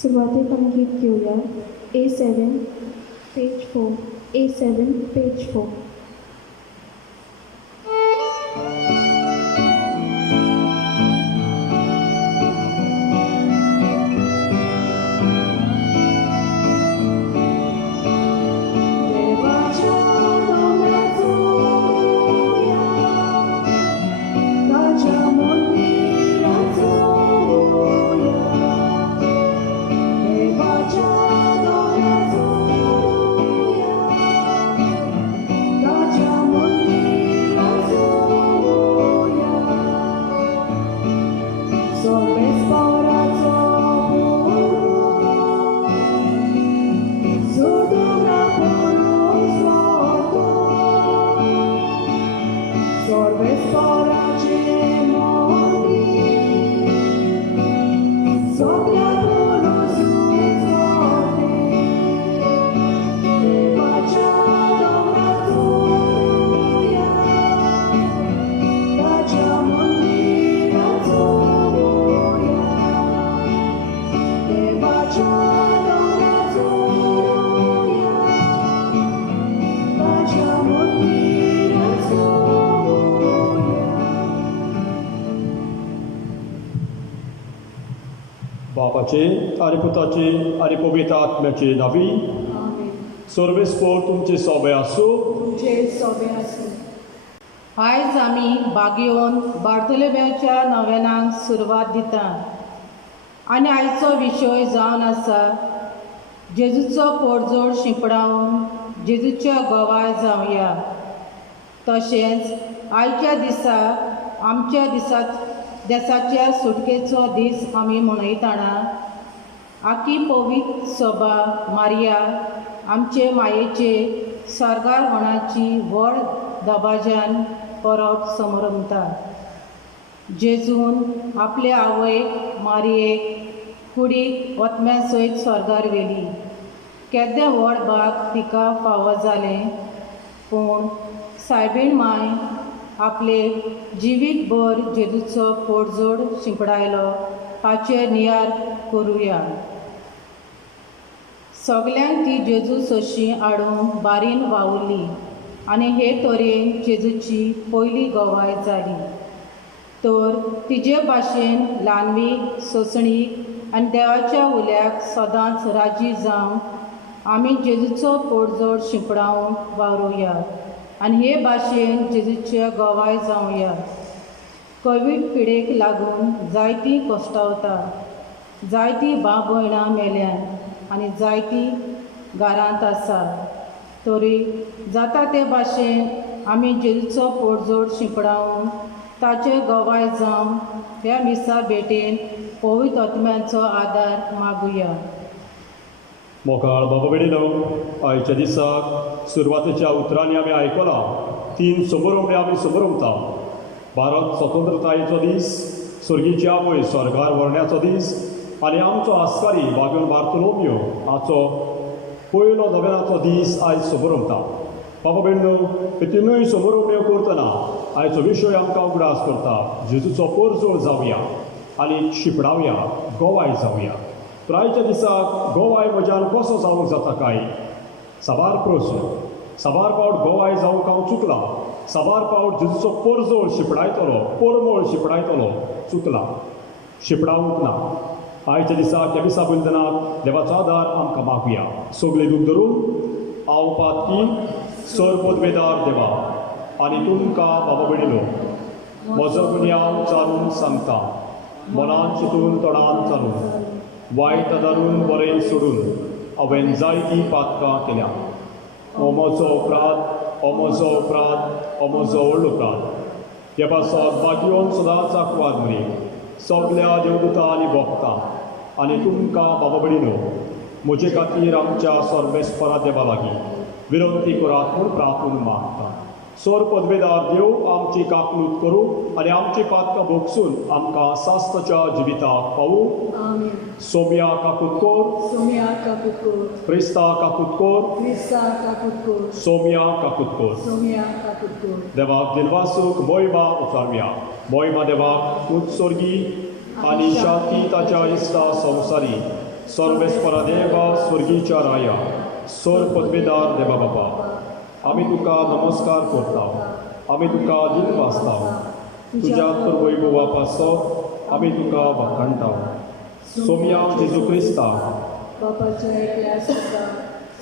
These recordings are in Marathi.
सुरुवातीक आमी गीत घेवया A7 पेज 4 A7 पेज 4. बापाचे आनी पुताचे आनी पवित्र आत्म्याचे नावी सर्वेस्पोर तुमचे सोबे आसूं. आयज आमी बागयोन बार्तोलेम्याच्या नव्यानाक सुरवात दिता आनी आयचो विशय जावन आसा जेजूचो पोरजोड शिंपडावन जेजूच्या गोवाय जावया. तशेंच आयच्या दिसा आमच्या देसाच्या सुटकेचो दीस आमी मनयतना आखी पवित्र सोबा मारिया आमचे मायेचे स्वर्गारोहणाची व्हड दबाज्यान परब समरमता. जेजून आपल्या आवयक मारयेक कुडीक वतम्या सयत स्वर्गार व्हेली. केद्दें व्हड भाग तिका फावो जालें, पूण सायबीण माय आपले जिवीक भर जेजूचो पोरजोड शिंपडायलो हाचेर नियाळ करुया. सगल्यांक ती जेजू सोशी हाडून बारीन वावुरली आनी हे तरेन जेजूची पयली गोवाय जाली. तर तिजे भाशेन ल्हानवी सोंसणीक आनी देवाच्या उल्याक सदांच राजी जावन आमी जेजूचो पोरजोड शिंपडावन वावरुया आनी हे भाशेन जेजूचे गोवाय जावया. कोवीड पिडेक लागून जायतीं कोश्टावता, जायतीं भाव भयणां मेल्यात आनी जायतीं घरांत आसा. तरी जाता ते भाशेन आमी जेजूचो पोरजोड शिंपडावन ताचे गोवाय जावन ह्या मिसा भेटेन पवित्र आत्म्याचो आदार मागुया. मोखाळ बाबा बेडिनो, आयच्या दिसाक सुरवातेच्या उतरांनी आमी आयकलां 3 समारंभ आमी समरमता. भारत स्वतंत्रतायेचो दीस, सर्गीची आवय स्वर्गार व्हरण्याचो दीस आनी आमचो आस्कारी बागोन बार्तोलोम्यो हाचो पयलो नव्यानाचो दीस आयज समरमता. बाबा बेडिनो, हे तिनूय समारंभ करतना आयचो विशय आमकां उगडास करता. जेजूचो पोरजोड जावया आनी शिंपडावया, गोवाय जावया. तर आयच्या दिसाक गोवाय म्हज्यान कसो जावंक जाता काय? साबार प्रस्न. साबार फावट गोवाय जावंक हांव चुकला. साबार फावट जेजूचो पोरजोड शिंपडायतलो, पोरमोळ शिंपडायतलो, चुकला. शिंपडावंक ना. आयच्या दिसाक ह्या दिसा बंदनाक देवाचो आदार आमकां मागुया. सगळे दूख धरून हांव पातकी सर पदवेदार देवा आनी तुमकां बाबा बेडिनो म्हजो गुन्यांव चालून सांगता. मनान चिंतून तोंडान चालून वायट आदारून बरें सोडून हांवें जायतीं पातकां केल्या. हो म्हजो अपराध, हो म्हजो अपराध, हो म्हजो व्हड अपराध. हे पासत बागयोन सदांच आंकवार म्हणी सगल्या देवदूतां आनी भोगतां आनी तुमकां बाबा बेडिनो म्हजे खातीर आमच्या सर्वेस्परा देवा लागीं विनंती करात म्हूण प्रार्थून मागता. सर पदवेदार देव आमची काकलूत करूं आनी आमची पातकां भोगसून आमकां सास्ताच्या जिविताक पावूं. सोम्या काकुतकोर, क्रिस्ता काकुतकोर, सोम्या काकुतकोर. देवाक दिनवासूक मोहिमा उचारुया. मोहिमा देवाक उत्सर्गी आनी शांती ताच्या इश्टा संवसारी सर्वेस्परा देवा स्वर्गीच्या राया सर पदवेदार देवा बाबा आमी तुका नमस्कार करता आमी तुका दिन वाचता तुज्या तर वैभवा पासत आमी तुका वखणटा सोम्या जेजू क्रिस्ता बापाच्या एकल्या सुद्धा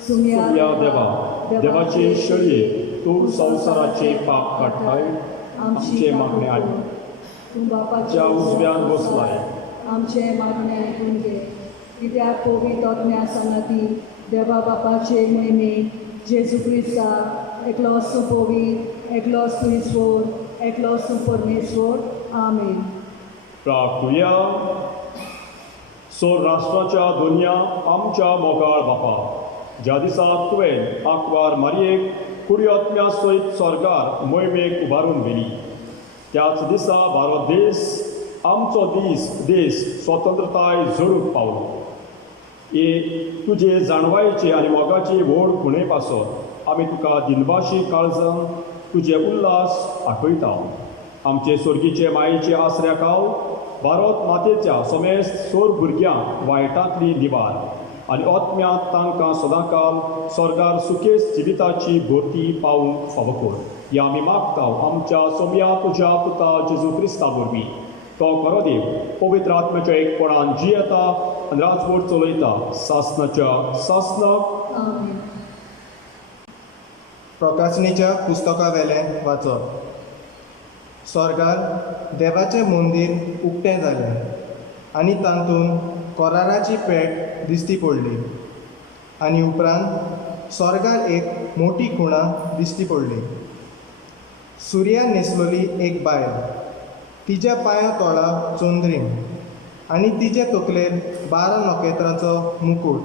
सोम्या देवा देवाचे शळये तूं संवसाराचे पाप काडटाय आमचे मागणे आयक तूं बापाच्या ज्या उजव्यान बसलाय आमचे मागणे आयकून घे कित्याक पवित्र आत्म्या सांगाती देवा बापाचे महिमे जेजू क्रिस्ता एकलो सुपवित एकलो सुईश्वर एकलो सुपरमेश्वर आमेन. प्रार्थुया सो राष्ट्राच्या दुनिया आमच्या मोगाळ बापा ज्या दिसा तुवें आंकवार मारयेक कुडयातल्या सयत स्वर्गार मोहिमेक उबारून व्हेली त्याच दिसा भारत देश आमचो देश स्वतंत्रताय जोडूंक पावलो तुजे जाणवायेचे आनी मोगाचे व्हड खुणे पासत आमी तुका दिनवाशी काळजान तुजे उल्हास आठयता आमचे स्वर्गीचे मायेचे आसऱ्याक हांव भारत मातेच्या समेस्त सोर भुरग्यांक वायटांतली निवार आनी आत्म्यांत तांकां सदांकाल स्वर्गार सुखेस जिविताची भोवती पावूंक फावो कर हे आमी मागता आमच्या सोम्या तुज्या पुता जेजू क्रिस्ता वरवीं तो खरो देव पवित्र आत्म्याच्या एकपणान जियेता आनी राजवट चलयता सासनाच्या सासनाक आमेन. प्रकाशनेच्या पुस्तका वेलें वाचप स्वर्गार देवाचें मंदीर उक्तें जालें आनी तातूंत कोराराची पेट दिश्टी पडली आनी उपरांत स्वर्गार एक मोठी खुणा दिश्टी पडली सुर्यान न्हेसलोली एक बायल तिच्या पांया तोळा चोंद्रीम आनी तिचे तकलेर 12 नखेत्रांचो मुकुट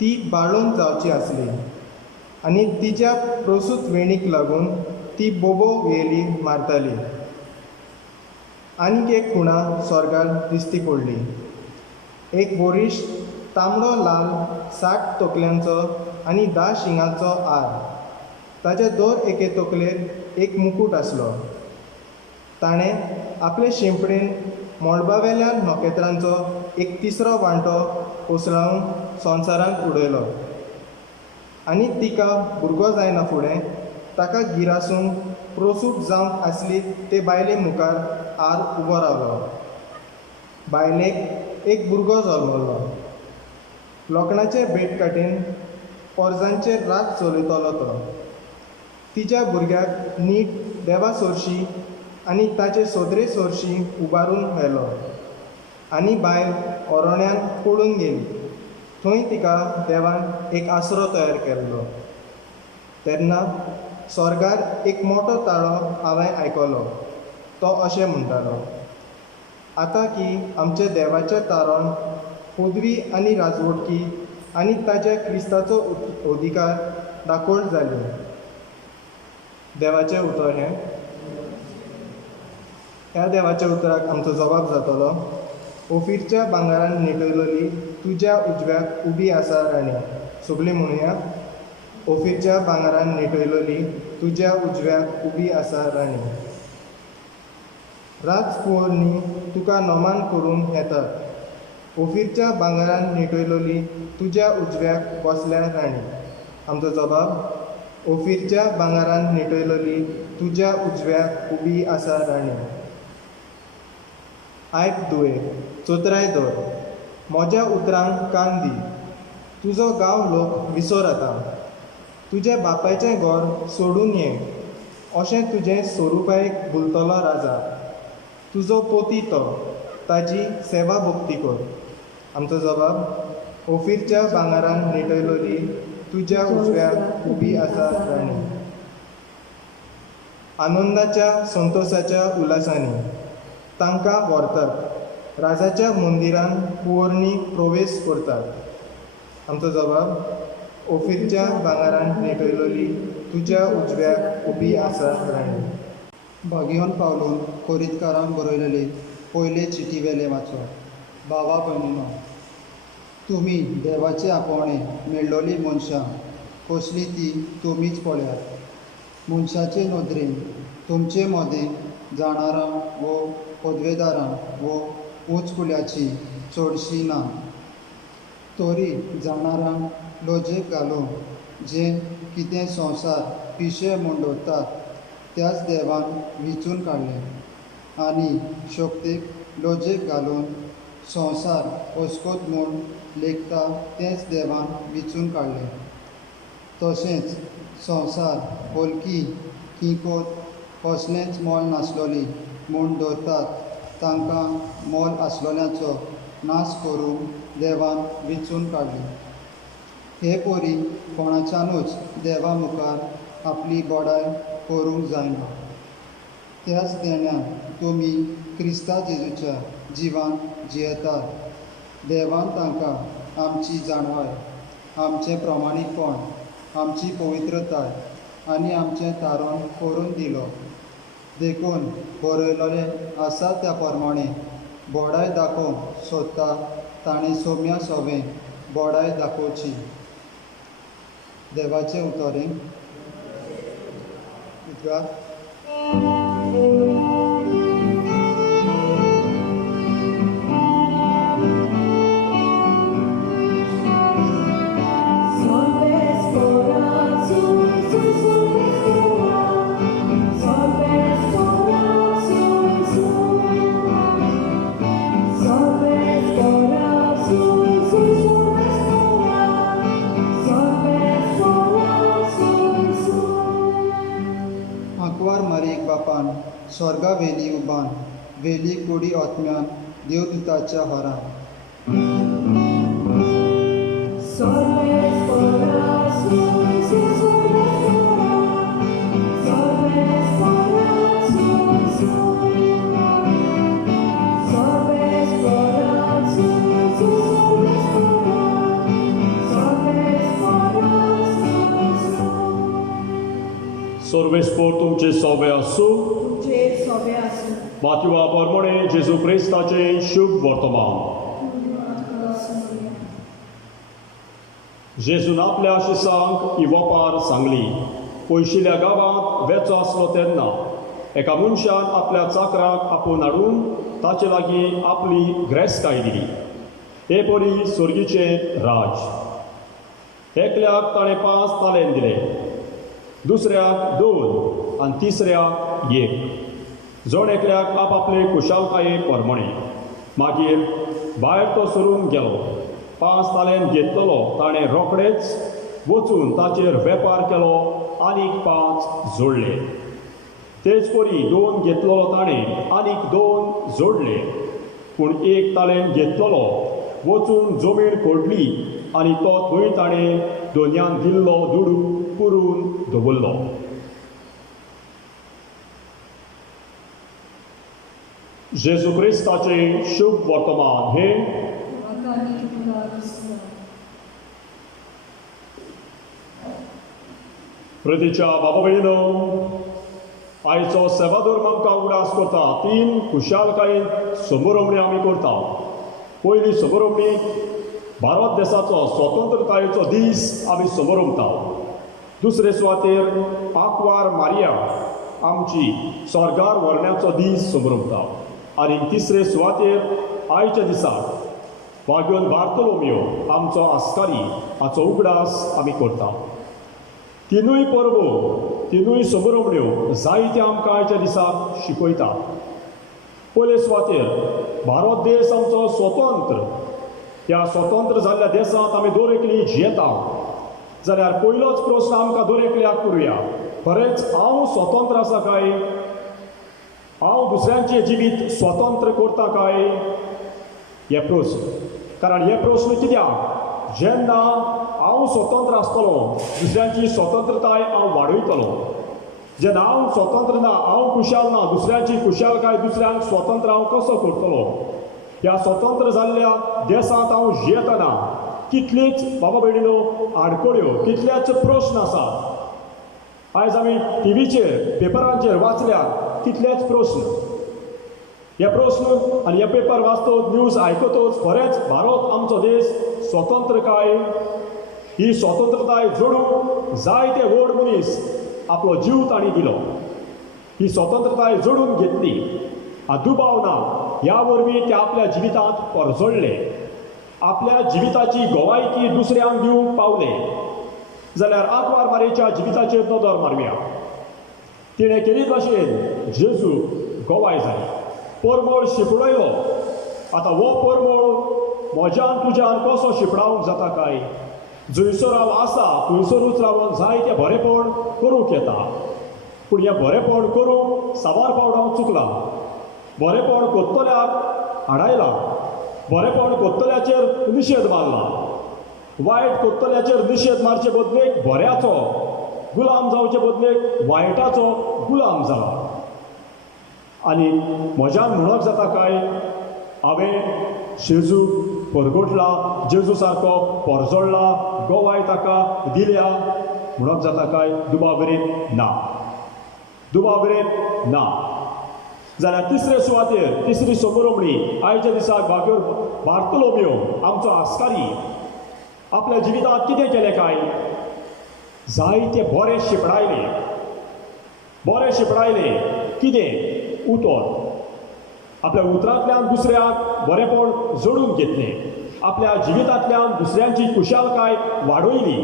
ती बाळून जावची आसली आनी तिच्या प्रसूत वेणीक लागून ती बोबो वेली मारताली आनीक एक खुणा स्वर्गार दिश्टी पडली एक बोरीश तांबडो लाल 60 तकल्यांचो आनी 10 शिंगांचो आर ताच्या दर एके तकलेर एक मुकुट आसलो ताणें आपले शिंपडेन मोळबावेल्या नखेत्रांचो एक तिसरो वांटो कोसळावन संवसारांत उडयलो आनी तिका भुरगो जायना फुडें ताका गिरासून प्रसूत जावंक आसली ते बायले मुखार आर उबो रावलो बायलेक एक भुरगो जल्मलो लोखणाचे बेटकाठीन पोरजांचेर रात चलयतलो तो तिच्या भुरग्याक नीट देवा सोरशी आनी ताचे सोदरे सोरशी उबारून व्हेलो आनी बायल ओरोण्यान पडून गेली थंय तिका देवान एक आसरो तयार केल्लो तेन्ना स्वर्गार एक मोठो ताळो हांवें आयकलो तो अशें म्हणटालो आतां की आमचे देवाचें तारण पदवी आनी राजवटकी आनी ताच्या क्रिस्ताचो अधिकार दाखोवण जाली देवाचें उतर हें ह्या देवाच्या उतराक आमचो जबाब जातलो ओफीरच्या भांगारान न्हिदलेली तुज्या उजव्याक उबी आसा राणी सगळीं म्हणुया ओफीरच्या भांगारान न्हिदलेली तुज्या उजव्याक उबी आसा राणी राजकुंवरनी तुका नोमान करून येतात ओफीरच्या भांगारान न्हिदलेली तुज्या उजव्याक बसल्या राणी आमचो जबाब ओफीरच्या भांगारान न्हिदलेली तुज्या उजव्याक उबी आसा राणी आयक दुवे चोत्राय दर म्हज्या उतरांक कान दी तुजो गांव लोक विसर येता तुज्या बापायचें घर सोडून ये अशें तुजें स्वरुपायक भुलतलो राजा तुजो पोती तो ताजी सेवा भक्ती कर आमचो जबाब ओफीरच्या भांगारान न्हिदलेली तुज्या उजव्याक उबी आसा राणी आनंदाच्या संतोशाच्या उल्हासांनी तांकां व्हरतात राजाच्या मंदिरान कुंवरणी प्रवेश करतात आमचो जबाब ओफीरच्या भांगारान न्हिदलेली तुज्या उजव्याक उबी आसा राणी भाग्योन पावलून कोरीतकारांक बरयलेली पयले चिटी वेले वाचप भावा भयणीनो तुमी देवाचे आपोवणे मेळ्ळोली मनशां कसली ती तुमीच पळयात मनशाचे नदरेन तुमचे मदें जाणारां वो पदवेदारां वो उंच फुल्याची चडशी ना तोरी जाणारांक लोजेक घालून जे कितें संवसार पिशे म्हूण दवरतात त्याच देवान विचून काडले आनी शोकतेक लोजेक घालून संवसार ओस्कोत म्हूण लेखता तेंच देवान विचून काडले. तशेंच संवसार होलकी किंकोत कसलेंच मोल नासलोली म्हूण दवरतात तांकां मोल आसलोल्यांचो नाश करून देवान विचून काडली. हे पोरी कोणाच्यानूच देवा मुखार आपली बोडाय करूंक जायना. त्याच देण्यान तुमी क्रिस्ता जेजूच्या जिवान जियेतात. देवान तांकां आमची जाणवाय, आमचें प्रमाणीकपण, आमची पवित्रताय आनी आमचें तारण करून दिलो. देखून बरयलोलें आसा त्या प्रमाणे बोडाय दाखोवंक सोदता ताणें सोम्या सोबें बोडाय दाखोवची. देवाचें उतोरें. उद्गार. आंकवार मारीक बापान स्वर्गा वेली उबान वेली कुडी ओतम्यान देवदूताच्या होरान. सर्वेस्पोर तुमचे सोबे आसूं. तुमचे सोबे आसूं. मातयुआ परमणे जेजू क्रिस्ताचे शुभ वर्तमान. जेजून आपल्या शिसांक इवोपार सांगली. पयशिल्ल्या गांवांत वेचो आसलो तेन्ना एका मनशान आपल्या चाकराक आपूण हाडून ताचे लागीं आपली ग्रेस्ताय दिली. हे परी स्वर्गीचें राज. एकल्याक ताणें 5 तालेंत दिले, दुसऱ्याक 2 आनी तिसऱ्याक 1. जण एकल्याक आपआपले कुशालकाये प्रमाणे. मागीर भायर तो सरून गेलो. 5 तालेंत घेतलेलो ताणें रोखडेच वचून ताचेर वेपार केलो आनीक 5 जोडले. तेच परी 2 घेतलेलो ताणें आनीक 2 जोडले. पूण 1 तालेंत घेतलेलो वचून जमीन खोडली आनी तो थंय ताणें दोनयान दिल्लो दुडू पुरून दवरलो. जेजू क्रिस्ताचे शुभ वर्तमान. हे प्रतीच्या बाबा भयणीनो, आयचो सेवाधर्म आमकां उडास करता. 3 खुशालकायेंत समारंभणी आमी करता. पयली समारंभणी भारत देशाचो स्वतंत्रतायेचो दीस आमी समारंभता. दुसरे सुवातेर आंकवार मारिया आमची स्वर्गार व्हरण्याचो दीस समारंभता. आनी तिसरे सुवातेर आयच्या दिसाक वागोन बार्तोलोमेव आमचो आस्कारी हाचो उगडास आमी करता. तिनूय परबो, तिनूय समारंभण्यो जायत्या आमकां आयच्या दिसाक शिकयता. पयले सुवातेर भारत देश आमचो स्वतंत्र. ह्या स्वतंत्र जाल्ल्या देशांत आमी दरेकली जियेता. जाल्यार पयलोच प्रस्न आमकां दरेकल्याक करुया, खरेंच हांव स्वतंत्र आसा काय? हांव दुसऱ्यांचें जिवीत स्वतंत्र करता काय? हे प्रस्न. कारण हे प्रस्न कित्याक? जेन्ना हांव स्वतंत्र आसतलो, दुसऱ्यांची स्वतंत्रताय हांव वाडयतलो. जेन्ना हांव स्वतंत्र ना, हांव खुशाल ना, दुसऱ्यांची खुशालकाय दुसऱ्यांक स्वतंत्र हांव कसो करतलो? ह्या स्वतंत्र जाल्ल्या देशांत हांव जियेतना कितलीच बाबा भयणीनो आडखळ्यो, कितलेच प्रस्न आसात. आयज आमी टीव्हीचेर पेपरांचेर वाचल्यात कितलेच प्रस्न. हे प्रस्न आनी हे पेपर वाचतोच, न्यूज आयकतोच खरेंच भारत आमचो देश स्वतंत्र काय? ही स्वतंत्रताय जोडूंक जायते व्हड मनीस आपलो जीव ताणी दिलो. ही स्वतंत्रताय जोडून घेतली. दुबाव ना. ह्या वरवीं ते आपल्या जिवितांत परजोडले. आपल्या जिविताची गोवायकी दुसऱ्यांक दिवंक पावले जाल्यार आंकवार मारयेच्या जिविताचेर नदर मारया. तिणें केली भाशेन जेजू गोवाय जाली, परमळ शिपडयलो. आतां हो परमळ म्हज्यान तुज्यान कसो शिपडावंक जाता काय? जंयसर हांव आसा थंयसरूच रावन जायतें बरेंपण करूंक येता. पूण हें बरेंपण करूंक सावार फावट हांव चुकलां. बरेंपण कोत्तल्याक आडायला, बरेंपण कोत्तल्याचेर निशेध मारला. वायट कोत्तल्याचेर निशेध मारचे बदलेक बऱ्याचो गुलाम जावचे बदलेक वायटाचो गुलाम जाला. आनी म्हज्यान म्हणूंक जाता काय, हांवें जेजू परगटला, जेजू सारको परजोडला, गोवाय ताका दिल्या म्हणूंक जाता काय? दुबाबरीत ना, दुबाबरीत ना. जाल्यार तिसरे सुवातेर तिसरी समोरमणी आयच्या दिसाक बार्तोलोमेव आमचो आस्कारी आपल्या जिवितांत कितें केलें काय? जायते बरे शिपडायले, बरे शिपडायले. कितें? उतर. आपल्या उतरांतल्यान दुसऱ्याक बरेपण जोडून घेतलें, आपल्या जिवितांतल्यान दुसऱ्यांची कुशालकाय वाडयली.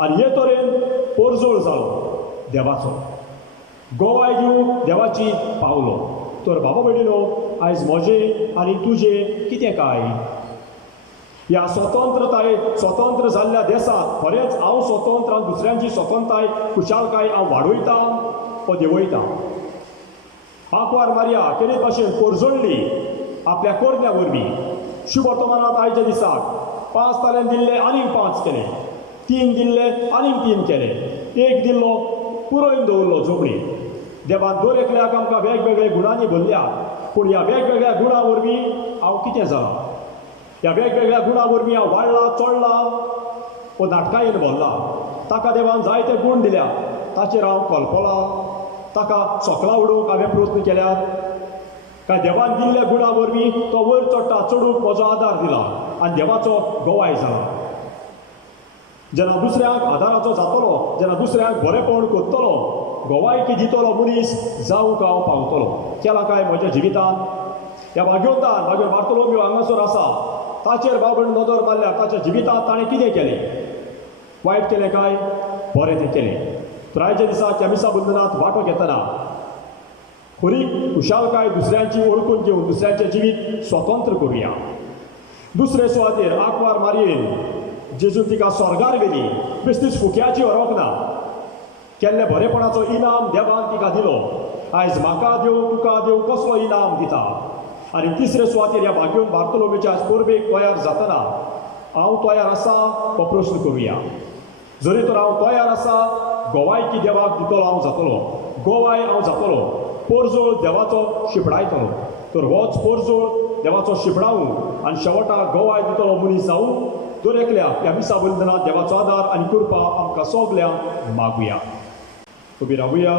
आनी हे तरेन परजोळ जालो देवाचो, गोवाय दिवंक देवाची पावलो. तर बाबा भयणीनो, आयज म्हजें आनी तुजें कितें काय? ह्या स्वतंत्र जाल्ल्या देशांत खरेंच हांव स्वतंत्र आनी दुसऱ्यांची स्वतंत्रताय कुशालकाय हांव वाडयतां वा देंवयतां? आंकवार मारया केले भाशेन परजोडली आपल्या कोरन्या वरवीं. शुभ वर्तमानांत आयच्या दिसाक 5 ताले दिल्ले आनीक 5 केले, 3 दिल्ले आनीक 3 केले, 1 दिल्लो पुरोयन दवरलो झोपडी. देवान दर एकल्याक आमकां वेगवेगळे गुणांनी भरल्यात. पूण ह्या वेगवेगळ्या गुणां वरवीं हांव कितें जालां? ह्या वेगवेगळ्या गुणां वरवीं हांव वाडला, चडला वो नाटकायेन भरला? ताका देवान जायते गूण दिल्यात, ताचेर हांव कल्पला, ताका सोकला उडोवंक हांवें प्रयत्न केल्यात काय? देवान दिल्ल्या गुणां वरवीं तो वयर चडटा चडूंक म्हजो आदार दिला आनी देवाचो गोवाय जाला. जेन्ना दुसऱ्यांक आदाराचो जातलो, जेन्ना दुसऱ्यांक बरेपण करतलो, गोवायकी दितलो मनीस जावंक हांव पावतलो. केला काय म्हज्या जिवितांत? ह्या भाग्योदान भाग्यो बार्तोलोमेव हांगासर आसा, ताचेर बाबण नदर मारल्यार ताच्या जिवितांत ताणें कितें केलें? वायट केलें काय? बरें तें केलें. तर आयच्या दिसाक ह्या मिसा बंधनांत वांटो घेतना खरी कुशालकाय दुसऱ्यांची ओळखून घेवन दुसऱ्यांचें जिवीत स्वतंत्र करुया. दुसरे सुवातेर आंकवार मारयेन जेजून तिका स्वर्गार व्हेली, बेश्टीच फुक्याची व्हरोंक ना. केल्ले बरेपणाचो इनाम देवान तिका दिलो. आयज म्हाका देव तुका देव कसलो इनाम दिता? आनी तिसरे सुवातेर ह्या भाग्योन बार्तोलोमेच्या परबेक तयार जातना हांव तयार आसा हो प्रश्न करुया. जरी तर हांव तयार आसा, गोवायकी देवाक दितलो हांव जातलो, गोवाय हांव जातलो, परजोळ देवाचो शिपडायतलो. तर होच परजोळ देवाचो शिपडावूंक आनी शेवटाक गोवाय दितलो मनीस जावूं दर एकल्याक ह्या मिसा बंधनांत देवाचो आदार आनी कृपा आमकां सगल्यांक मागुया. उबी रावुया.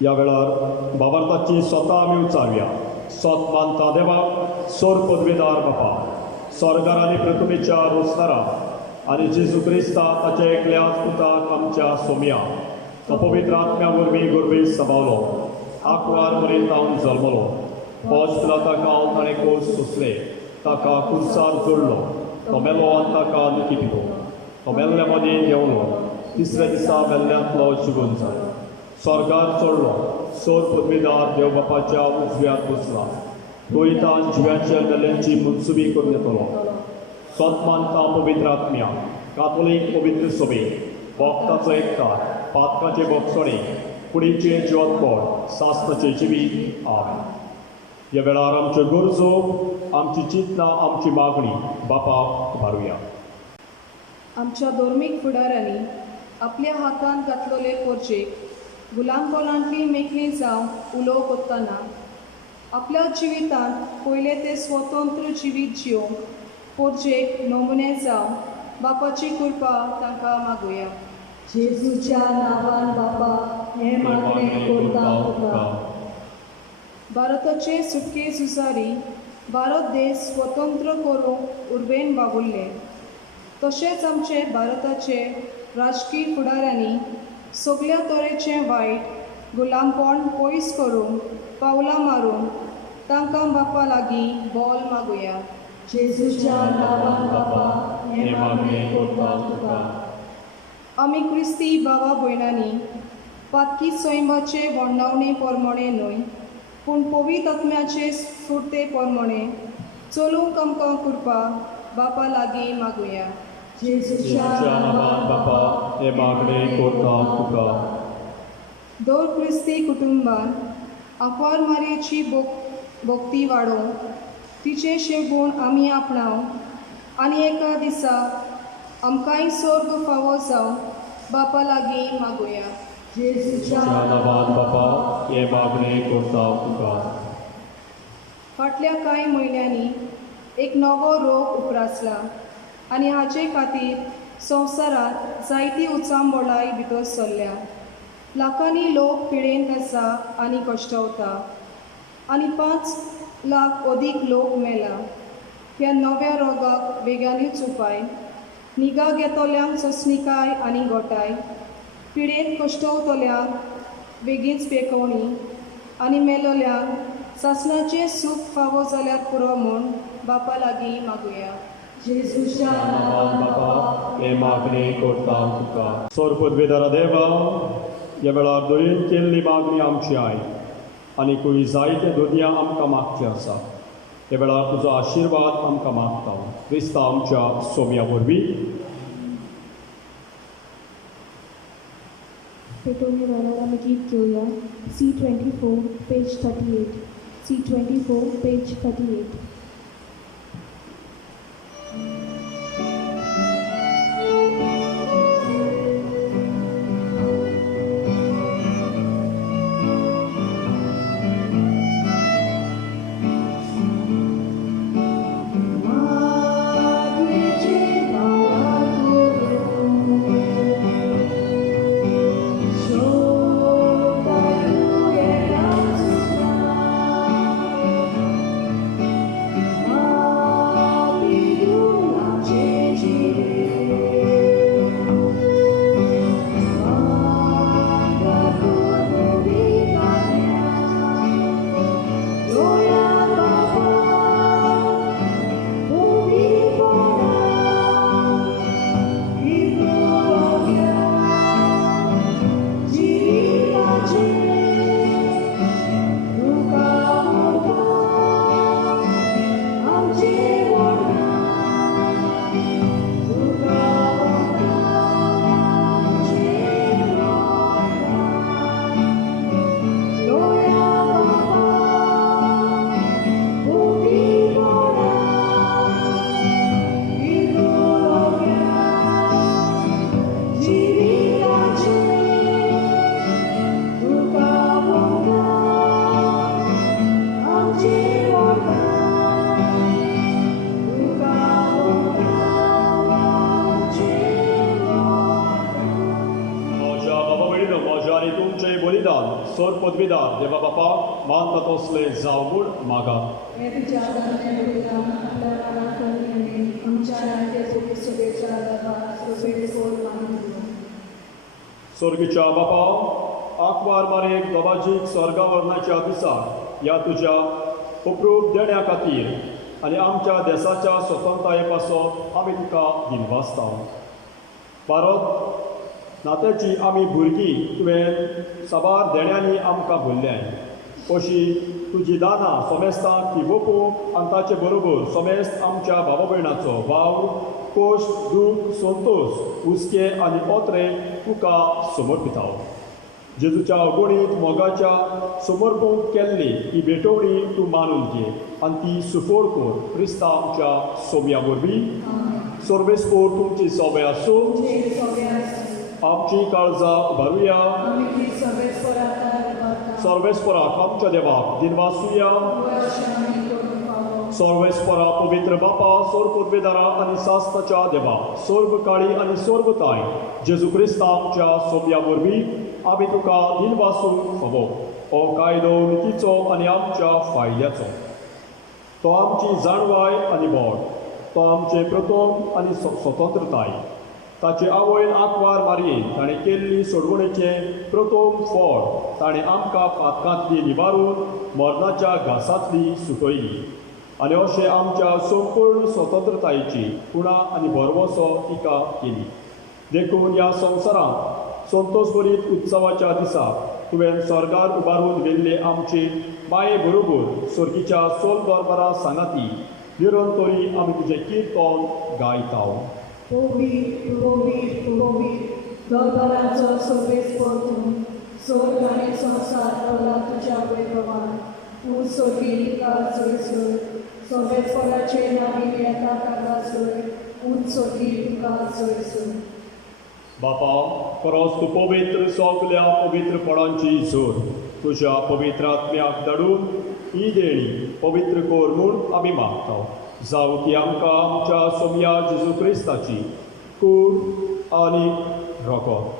ह्या वेळार बाबार्थाची स्वता आमी उच्चारुया. सोत मानता देवाक, सोर पदवेदार बापा, स्वर्गार आनी प्रथमेच्या रोसदारा आनी जेजू क्रिस्ता ताच्या एकल्याच पुताक आमच्या सोम्या तो पवित्र आत्म्या वरवीं गोरबेक सांबाळलो, आंकवार मरेन जावन जल्मलो, पोंच पिलाताक हांव ताणें कोर्स सोंसले, ताका कुर्सार जोडलो, तो मेलो आनी ताका दुखी पिलो, तो मेल्ल्या मदीं देंवलो, तिसऱ्या दिसा मेल्ल्यांतलो जिवून जालो, स्वर्गार चडलो, सोर पदवेदार देव बापाच्या उजव्याक बसला, तो तान जिव्यांच्या मेल्ल्यांची मनसुबी करून येतलो. सोत मानता पवित्र आत्म्या, कातोलीक पवित्र सभे, भक्ताचो एकठांय, पातकाचे भोगसणे, कुडीचे जिवतपण, सासणाचे जिवीत. आमेन. ह्या वेळार आमच्यो गरजो, आमची चिंतना, आमची मागणी बापाक मारुया. आमच्या धर्मीक फुडाऱ्यांनी आपल्या हातांत घातलेले पोरचेक गुलामपणांतली मेकळी जावन उलोव करतना आपल्या जिवितांत पयले ते स्वतंत्र जिवीत जिवंक पोरचेक नमुने जावन बापाची कृपा तांकां मागुया. जेजूच्या नांवान बापा हे मागणें करता तुका. भारताचे सुटके झुजारी भारत देश स्वतंत्र करूंक उर्बेन वावुरले. तशेंच आमचे भारताचे राजकीय फुडाऱ्यांनी सगळ्या तरेचें वायट गुलामपण पयस करूंक पावलां मारून तांकां बापा लागीं बोल मागुया. जेजूच्या नांवान बापा हे मागणे करता तुका. आमी क्रिस्ती भावा भयणांनी पातकी सैमाचे वर्णावणे प्रमाणे न्हय पूण पवित्र आत्म्याचे स्फूर्ते प्रमाणे चलूंक आमकां कृपा बापा लागीं मागुया. जेजूच्या नांवान बापा हे मागणे करता तुका. दर क्रिस्ती कुटुंबान आंकवार मारयेची भक्ती वाडोवंक तिचे शेगूण आमी आपणाव आनी एका दिसा आमकांय स्वर्ग फावो जावं बापा लागीं मागुया. जेजूच्या बापा हे मागणे करता तुका. फाटल्या कांय म्हयन्यांनी एक नवो रोग उप्रासला आनी हाचे खातीर संवसारांत जायती उचांबोळाय भितर सरल्या. लाखांनी लोक पिडेंत आसा आनी कश्टावता आनी 5 लाख अदीक लोक मेला. ह्या नव्या रोगाक वेगानूच उपाय, निगा घेतल्यांक सस्निकाय आनी गोठाय, पिडेंत कश्टावतल्यांक बेगीनच पेकवणी आनी मेलोल्यांक सासणाचें सूख फावो जाल्यार पुरो म्हूण बापा लागीं मागुया. जेजूच्या नांवान बापा हे मागणे करता तुका. सोर पदवेदारा देवा, ह्या वेळार दोळीन केल्ली मागणी आमची आय आनी खंय जायते दुनिया आमकां मागचें आसा. ह्या वेळार तुजो आशिर्वाद आमकां मागता. क्रिस्ता आमच्या सोम्या वरवीं. पेटोवणे वेळार आमी गीत घेवया. C24 page 38. C24 page 38. सोर पदवीदार देवा बापा मानता तसले जावगूण मागात. हे तुझ्या आदाराने बलिदान आपल्या रानाकर्ण्याने आमच्या राज्याचे शुभेच्छा दाता सुबेडसोर मानून दिलो. स्वर्गीच्या बापा, आंकवार मारेक दोबाजीक स्वर्गावरणाच्या दिसा ह्या तुज्या अप्रूप देण्या खातीर आनी आमच्या देशाच्या स्वतंत्रताये पासत आमी तुका दिनवासता. भारत नात्याची आमी भुरगीं तुवें साबार देण्यांनी आमकां भरल्याय. अशी तुजी दानां सोमेस्तांक तिवोवपूंक आनी ताचे बरोबर सोमेस्त आमच्या भावा भयणाचो वावर, खोश, दूख, संतोश, हुस्के आनी ओत्रे तुका समर्पिता. जेजूच्या अगोणीत मोगाच्या समर्पण केल्ली ही भेटवणी तूं मानून घे आनी ती सुफोड कर. क्रिस्ता आमच्या सोम्या वरवीं. सर्वेस्पोर तुमची सोबय आसूं. आमची काळजां भरुया. सर्वेस्पराक आमच्या देवाक दिनवासुया. सर्वेस्परा पवित्र बापा, सोर पदवेदारा आनी सास्ताच्या देवा, सोर्ग काळी आनी सोर्गताय जेजू क्रिस्ता आमच्या सोम्या वरवीं आमी तुका दिनवासूंक फावो. हो कायदो नितीचो आनी आमच्या फायद्याचो. तो आमची जाणवाय आनी बोड. तो आमचे प्रथम आनी स्वतंत्रताय. ताचे आवयन आंकवार मारयेन ताणें केल्ली सोडवणेचें प्रथम फळ ताणें आमकां पातकांतली निबारून मरणाच्या घासांतली सुटयली आनी अशें आमच्या संपूर्ण स्वतंत्रतायेची खुणा आनी भरवोसो तिका केली. देखून ह्या संवसारांत संतोश भरीत उत्सवाच्या दिसा तुवें स्वर्गार उबारून गेल्ले आमचे माये बरोबर सर्गीच्या सोल दरबारा सांगाती निरंतरी आमी तुजें किर्तन गायताव. पवित्र पवित्र पवित्र दरबाराचो सर्वेस परतून स्वर्ग आनी संवसार पडला तुज्या वैभवान. तूं सोडीका सयसर सर्वेस्पराचे नावी येता ताका सय उंच सोडीका सयसर. बापा, खरोच तूं पवित्र सगल्या पवित्र फळांची झर तुज्या पवित्र आत्म्याक धाडून ही देणी पवित्र कोर म्हूण आमी मागताव. जावं ती आमकां आमच्या सोम्या जेजू क्रिस्ताची कूड आनी रगत.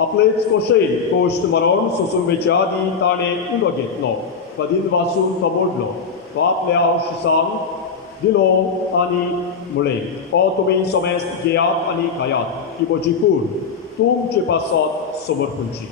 आपलेच कोशेन कोश्ट मरण सोंसुवेच्या आदीं ताणें उलो घेतलो, कदीन वाचून तो मोडलो, तो आपल्या शिसांक दिलो आनी म्हळें, हो तुमी सोमेस्त घेयात आनी खायात, की म्हजी कूड तुमचे पासत समर्पूंची.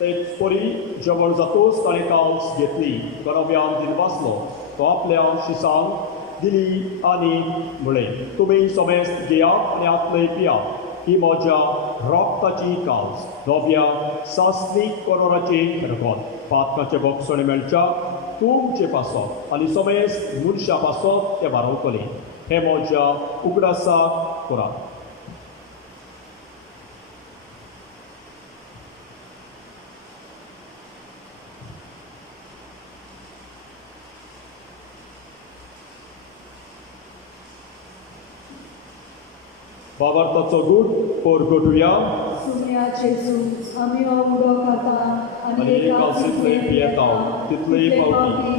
तेच परी जेवण जातूच ताणें काल्स घेतली, गरब्यान दिनवासलो, तो आपल्या शिसांक दिली आनी म्हळें, तुमी सोमेस्त घेयात आनी आपले पियात, ही म्हज्या रोगताची काल्स, नव्या सासनीक करोराची रगत. पातकाचे बोगसणे मेळच्या तुमचे पासत आनी सोमेस्त मनशा पासत ते वारवतले. हे म्हज्या उगडासाक करात. बाबार्थाचो गूट परगटुया सुम्या जेजू आमी हो उडो खाता आनी एक काल्सींतले पियेताव तितलेय पावटी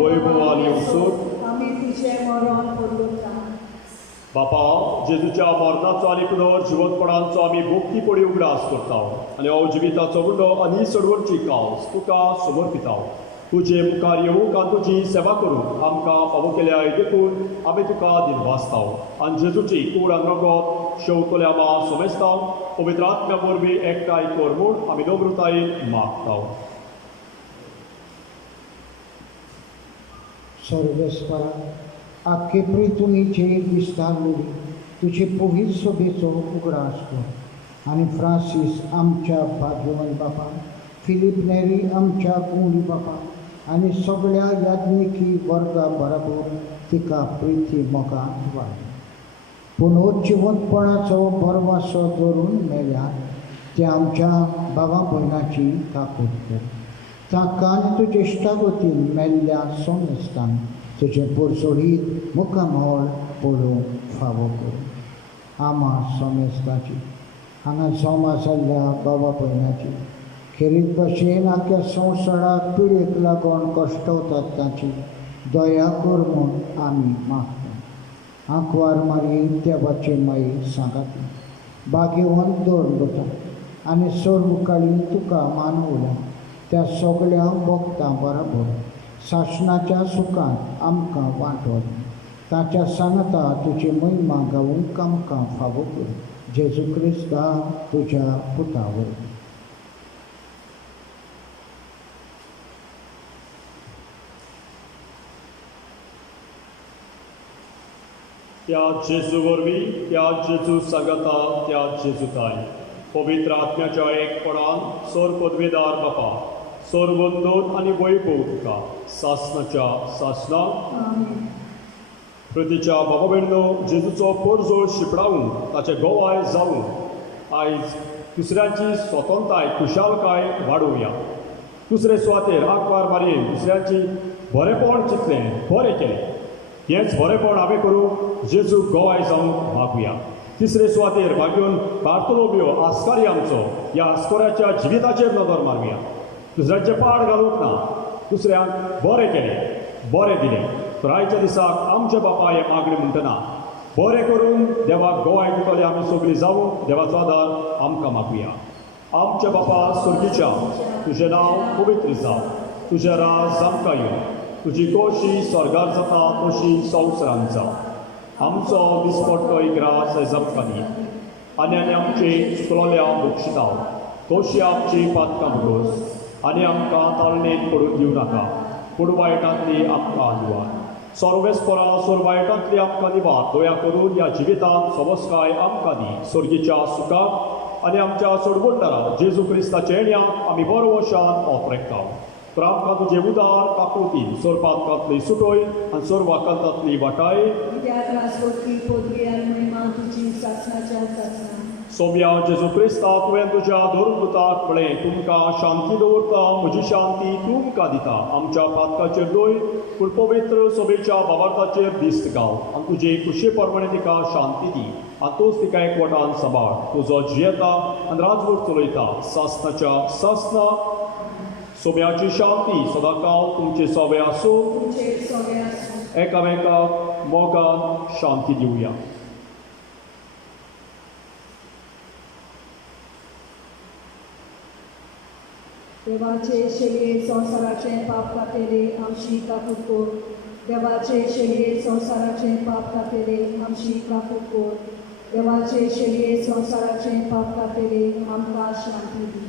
वैभवान येवसर आमी तुजें मरण परगटा. बापा, जेजूच्या मरणाचो आनी पुनर्जिवंतपणांचो आमी भोगती पडी उगडास करताव आनी हो जिविताचो उंडो आनी सडवणची काल्स तुका समर्पिताव. तुजे मुखार येवंक आनी तुजी सेवा करूंक आमकां फावो केल्या देखून आमी तुका दिनवासताव आनी जेजूची कूड आनी रगत शेवतल्या मा सोमेस्ताव पवित्र आत्म्या वरवीं एकठांय कर म्हूण आमी नम्रतायेन मागताव. सर्वेस्परा, आख्खे पृथ्वीचे विस्तारलेली तुजे पवित्र सभेचो उगडास कर आनी फ्रांसीस आमच्या भाग्यवान बापा, फिलीप नेरी आमच्या कुंडी बापा आनी सगळ्या याज्ञिकी वर्गा बरोबर तिका प्रिती मोगान वाड. पुनर्जिवंतपणाचो बरवासो धरून मेल्यार ते आमच्या भावा भयणाची काकूट कर. ताका आनी तुजे इश्टागतीन मेल्ल्या सोमेस्तान तुजे परसोडीत मुखामोळ पळोवंक फावो कर. आमा सोमेस्ताची हांगा जमा जाल्ल्या भावा भयणाची खेरीत भाशेन आख्या संवसाराक पिडेक लागून कश्टवतात ताची दया कर म्हूण आमी मागता. आंकवार मारयेन देवाचे माये सांगाती बागेवन दवरता आनी सर्वकाळी तुका मानवल्या त्या सगळ्या भक्तां बरोबर शासनाच्या सुखांत आमकां वांटोर. ताच्या सांगता तुजी महिमा गावूंक आमकां फावो कर. जेजू क्रिस्ता तुज्या पुता वरवीं. त्या जेजू वरवीं, त्या जेजू सांगता, त्या जेजूताय पवित्र आत्म्याच्या एकपणान सर पदवेदार बापा, सर वंदन आनी वैभव तुका सासनाच्या सासनाक. प्रतीच्या बाबा भयणो, जेजूचो परजोळ शिपडावून ताचे गोवाय जावून आयज दुसऱ्यांची स्वतंत्रताय खुशालकाय वाडोवया. दुसरे सुवातेर आंकवार मारयेन दुसऱ्यांची बरेपण चिंतलें, बरें केलें. हेंच बरेपण हांवें करूंक जेजू गोवाय जावंक मागुया. तिसरे सुवातेर भाग्योन बार्तोलोम्यो आस्कारी आमचो ह्या आस्कोऱ्याच्या जिविताचेर नदर मारुया. दुसऱ्यांचे पाड घालूंक ना, दुसऱ्यांक बरें केलें, बरें दिलें. तर आयच्या दिसाक आमचे बापा हे मागणी म्हणटना बरें करून देवाक गोवाय दितले आमी सगळीं जावून देवाचो आदार आमकां मागुया. आमचे बापा सुर्गीच्या, तुजें नांव पवित्र जावं, तुजें राज आमकां येवं, तुजी कोशी स्वर्गार जाता तशी संवसारांत जावं. आमचो दिसपट्टो एक रास आयज आमकां दी आनी आमचे चुकलोल्या बक्षिता तोशी आमची पातकां भोगोस आनी आमकां ताळणेत पडून दिवं नाका, पूण वायटांतली आमकां दिवार. सर्वेस्परा सोर वायटांतली आमकां दिवार, दया करून ह्या जिवितांत समस्काय आमकां दी. सर्गीच्या सुखाक आनी आमच्या सोडवणदारा जेजू क्रिस्ताचे येण्याक आमी बरो वशान ऑफरेक्ताव. तर आमकां तुजें उदार काकुळटीन सोर पातकांतली सुटोय आनी सोर वाकलतांतली वाटाय त्या त्रास करपी पदवी आनी महिमा तुजी सासणाच्या सासणा. सोम्या जेजू क्रिस्ता तुवें तुज्या धोरणदुताक म्हळें, तुमकां शांती दवरता, म्हजी शांती तुमकां दिता. आमच्या पातकाचेर दोय पूण पवित्र सोबेच्या बाबार्थाचेर दिस्त घाल आनी तुजे खुशे प्रमाणे तिका शांती दी आनी तूंच तिका एकवटान सांबाळ. तुजो जियेता आनी राजवट चलयता सासणाच्या सासणा. सोम्याची शांती सदांकाळ तुमचे सोबे आसूं. तुमचे सगळे आसूं. एकामेकाक मोगान शांती दिवया. देवाचे शेलये संवसाराचे पाप खातेले आमची काकूट कोर. देवाचे शेलये संवसाराचे पाप खातेले आमची काकूट कोर. देवाचे शेलये संवसाराचे पाप खातेले आमकां शांती दी.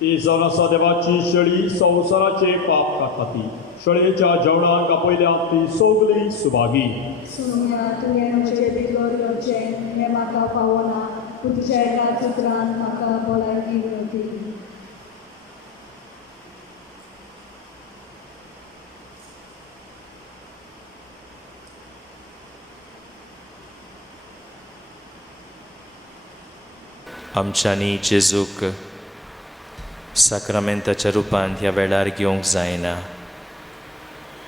ती जावन आसा देवाची शेळी संवसाराचे पाप काडटा ती. शेळयेच्या जेवणाक आपयल्यात ती सगळी सुभागी. सुनुया तुवें म्हजे भितर येवचें हें म्हाका फावना, पूण तुज्या एकाच उतरान म्हाका भलायकी मेळटली. आमच्यांनी जेजूक साक्रामेंताच्या रुपान ह्या वेळार घेवंक जायना,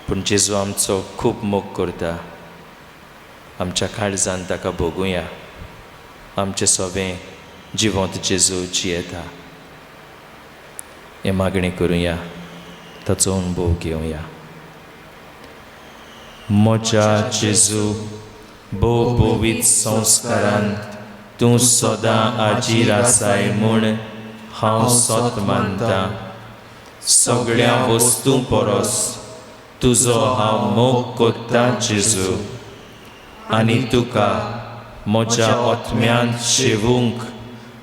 पूण जेजू आमचो खूब मोग करता. आमच्या काळजान ताका भोगुया. आमचें सोबें जिवंत जेजू जियेता. हें मागणी करुया, ताचो अनुभव घेवया. म्हज्या जेजू, भोव पवित्र संस्कारांत तूं सदां आजीर आसाय म्हूण हांव सोत मानतां. सगळ्या वस्तू परस तुजो हांव मोग कोत्तां जेजू, आनी तुका म्हज्या ओतम्यांत शेवूंक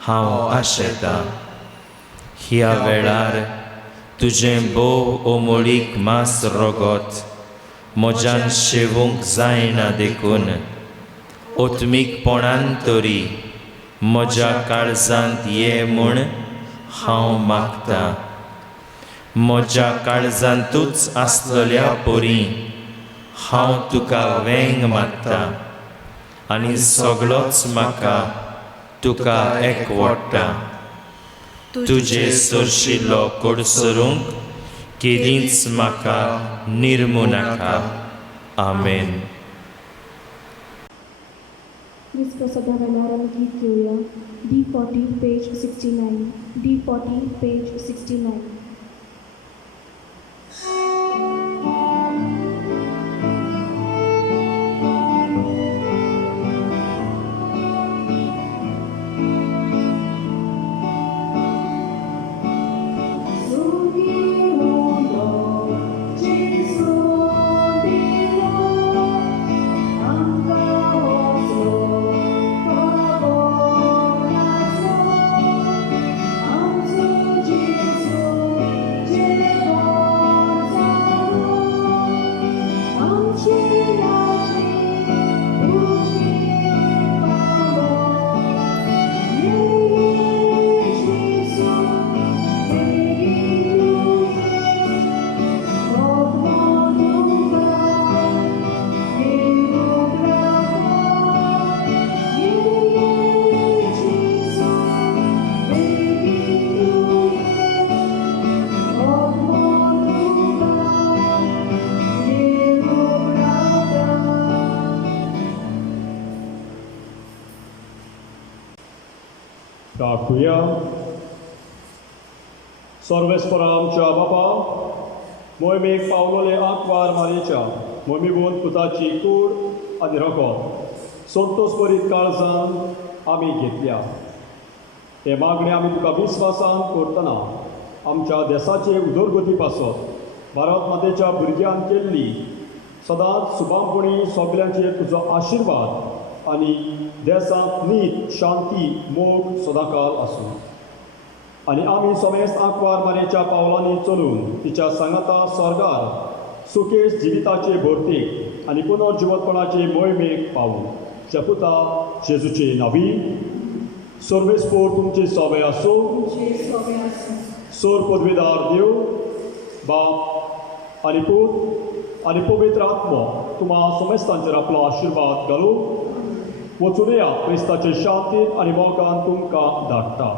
हांव आशेतां. ह्या वेळार तुजें भोव ओमळीक मास रोगोत म्हज्यान शेवूंक जायना देखून ओतमीकपणान तरी म्हज्या काळजांत ये म्हूण हांव मागतां. म्हज्या काळजांतूच आसलेल्या पोरी हांव तुका वेंग मागतां आनी सगळोच म्हाका तुका एकवडटा. तुजे सरशिल्लो कोडसरूंक केदींच म्हाका निर्मू नाका. आमेन. क्रिस्त सदा वेळार आमी गीत घेवया. D40 page 69. D40 page 69. प्रार्थुया. सर्वेस्परा आमच्या बापा, मोहिमेक पावलोले आंकवार मारेच्या मोहिमेबून पुताची कूड आनी रगत संतोषभरीत काळजान आमी घेतल्या. हे मागणे आमी तुका विस्वासान करतना आमच्या देशाचे उदरगती पासत भारत मातेच्या भुरग्यांक केल्ली सदांच सुभामपणी सगल्यांचेर तुजो आशिर्वाद आनी देशांत नीत शांती मोग सदांकाल आसूं. आनी आमी समेस्त आंकवार मारेच्या पावलांनी चलून तिच्या सांगाता स्वर्गार सुखेश जिविताचे भोवतेक आनी पुनर्जिवतपणाचे मोहिमेक पावूं. च्या पुता जेजूचे नांवी सर्वेस्पोर तुमचे सोबे आसूं. सोर पदवीदार देव बाप आनी पूत आनी पवित्र आत्मो तुम्हा समेस्तांचेर आपलो आशिर्वाद घालूं. वचून या क्रिस्ताचे शांतीन आनी मोगान तुमकां धाडटा.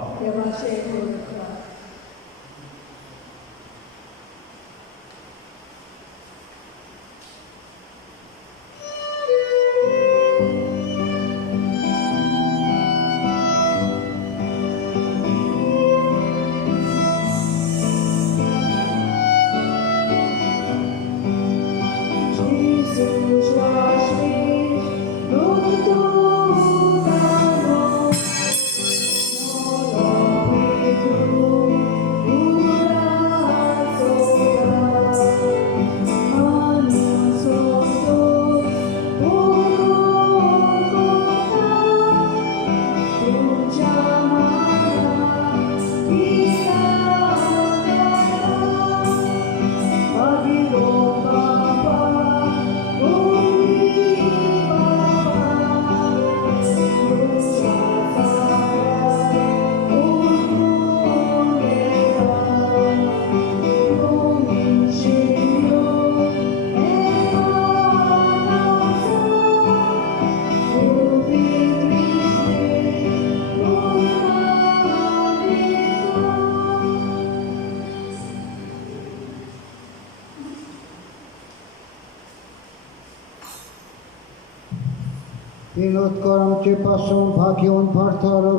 विनोदकर आमचे पासून भाग घेवन भारतालो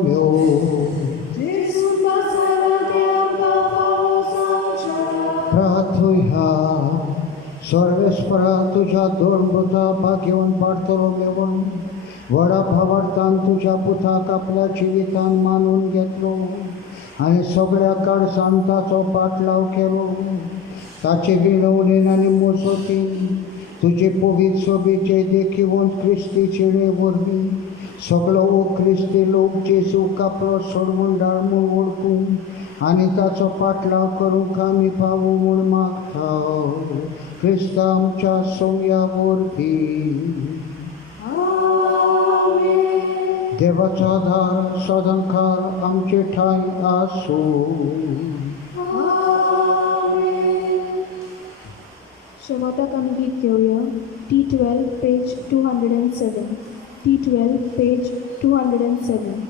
प्रार्थुया सर्वेस्परा तुझ्या दोन बुता भाग घेवन भारतालो मेळून व्हडा भावार्थान तुझ्या पुताक आपल्या जिवितान मानून घेतलो आनी सगळ्या काळजान ताचो पाटलाव केलो. ताचे विनवणेन आनी मोसोतीन तुझे पवित्र सोबीचे देखीवन क्रिस्ती चिडे वरवीं सगळो ओ क्रिस्ती लोक जेजूक आपलो सोडवंडाळ म्हूण वळखून आनी ताचो पाटलाव करूंक आमी पावूं म्हूण मागता. क्रिस्ता आमच्या सोंग्या वरवीं. देवाचो आदार सदांकाळ आमचे ठाई आसूं. शेवटाक आमी गीत घेवया. T12 page 207. T12 page 207.